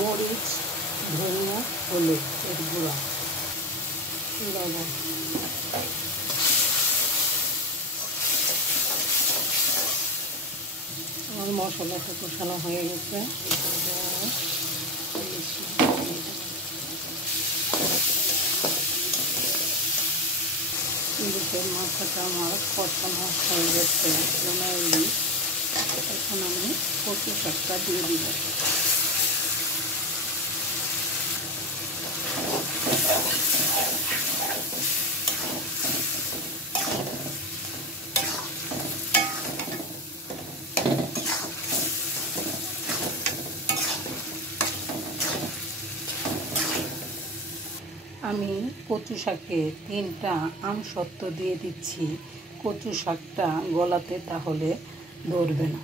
মরিচ, ধনিয়া, হলুদ এর গুঁড়া, লবণ। আমার মশলাটা কষানো হয়ে গেছে। ইলিশের মাথাটা আমার কষানো হয়ে গেছে। এখন আমি কচু শাকটা দিয়ে দিব। আমি কচু শাকে 3টা আমসত্ত্ব দিয়ে দিচ্ছি। কচু শাকটা গলাতে তাহলে ধরবে না।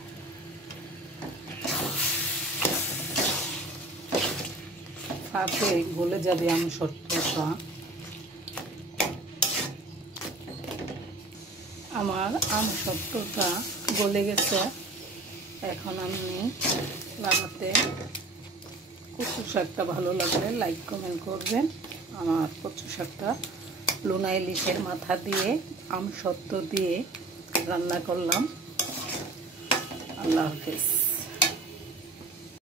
ফাঁকে গলে যাবে আমসত্ত্বটা। আমার আমসত্ত্বটা গলে গেছে। এখন আমি লাগাতে কচু শাকটা ভালো লাগলে লাইক কমেন্ট করবেন। আমার কচু শাকটা লুনা ইলিশের মাথা দিয়ে আমসত্ত্ব দিয়ে রান্না করলাম। আল্লাহ হাফেজ।